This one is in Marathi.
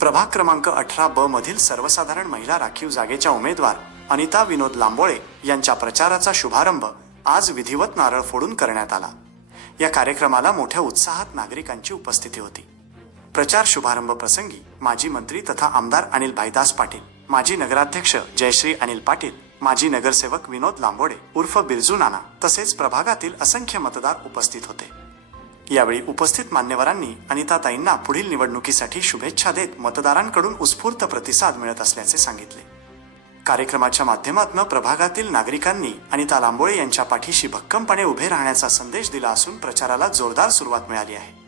प्रभाग क्रमांक अठरा ब मधील सर्वसाधारण महिला राखीव जागेच्या उमेदवार अनिता विनोद लांबोळे यांच्या प्रचाराचा शुभारंभ आज विधिवत नारळ फोडून करण्यात आला. या कार्यक्रमाला मोठ्या उत्साहात नागरिकांची उपस्थिती होती. प्रचार शुभारंभ प्रसंगी माजी मंत्री तथा आमदार अनिल भाईदास पाटील माजी नगराध्यक्ष जयश्री अनिल पाटील माजी नगरसेवक विनोद लांबोडे उर्फ बिरजू नाना तसेच प्रभागातील असंख्य मतदार उपस्थित होते. यावेळी उपस्थित मान्यवरांनी अनिताताईंना पुढील निवडणुकीसाठी शुभेच्छा देत मतदारांकडून उत्स्फूर्त प्रतिसाद मिळत असल्याचे सांगितले. कार्यक्रमाच्या माध्यमातून प्रभागातील नागरिकांनी अनिता लांबोळे यांच्या पाठीशी भक्कमपणे उभे राहण्याचा संदेश दिला असून प्रचाराला जोरदार सुरुवात मिळाली आहे.